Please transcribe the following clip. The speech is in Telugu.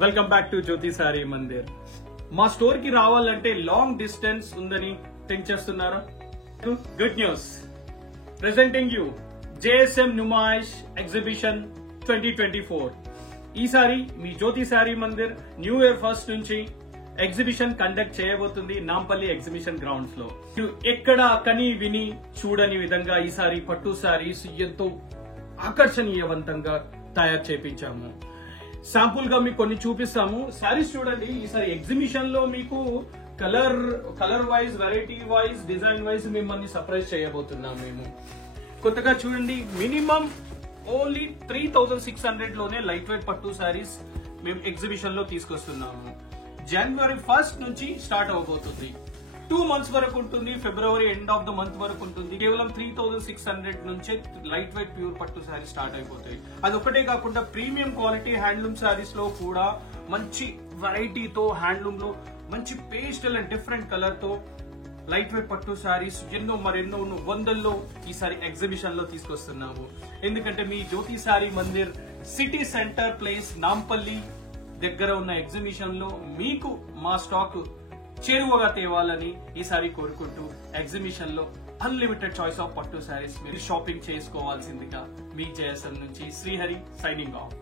Welcome back to Jyothi Saree Mandir. మా స్టోర్ కి రావాలంటే లాంగ్ డిస్టెన్స్ ఉందని థింక్ చేస్తున్నారా? Good news, presenting you JSM Numaish exhibition 2024. ఈసారి మీ Jyothi Saree Mandir new year first నుంచి ఎగ్జిబిషన్ కండక్ట్ చేయబోతుంది నాంపల్లి ఎగ్జిబిషన్ గ్రౌండ్స్ లో. ఎక్కడ కని విని చూడని విధంగా ఈసారి పట్టు సారీస్ ఎంతో ఆకర్షణీయవంతంగా తయారు చేపించాము. శాంపుల్ గా మీకు కొన్ని చూపిస్తాము. సారీస్ చూడండి, ఈసారి ఎగ్జిబిషన్ లో మీకు colour wise, variety wise, design wise మిమ్మల్ని సర్ప్రైజ్ చేయబోతున్నాం. మేము కొత్తగా చూడండి, మినిమం ఓన్లీ 3600 లోనే లైట్ వెయిట్ పట్టు సారీస్ మేము ఎగ్జిబిషన్ లో తీసుకొస్తున్నాము. జనవరి 1 నుంచి స్టార్ట్ అవబోతుంది. 2 months వరకు ఉంటుంది. ఫిబ్రవరి ఎండ్ ఆఫ్ ద మంత్ వరకు ఉంటుంది. కేవలం 3600 నుంచే లైట్ వెయిట్ ప్యూర్ పట్టు సారీస్ స్టార్ట్ అయిపోతాయి. అదొక్కటే కాకుండా ప్రీమియం క్వాలిటీ హ్యాండ్లూమ్ సారీస్ లో కూడా మంచి వెరైటీతో, హ్యాండ్లూమ్ లో మంచి పేస్టల్ అండ్ డిఫరెంట్ కలర్ తో లైట్ వెయిట్ పట్టు సారీస్ మరెన్నో వందల్లో ఈసారి ఎగ్జిబిషన్ లో తీసుకొస్తున్నాము. ఎందుకంటే మీ Jyothi Saree Mandir city centre place Nampally దగ్గర ఉన్న ఎగ్జిబిషన్ లో మీకు మా స్టాక్ చేరువగా తేవాలని ఈసారి కోరుకుంటూ ఎగ్జిబిషన్ లో అన్లిమిటెడ్ చాయిస్ ఆఫ్ పట్టు సారీస్ మీరు షాపింగ్ చేసుకోవాల్సిందిగా మీ JSM నుంచి శ్రీహరి సైనింగ్ ఆఫ్.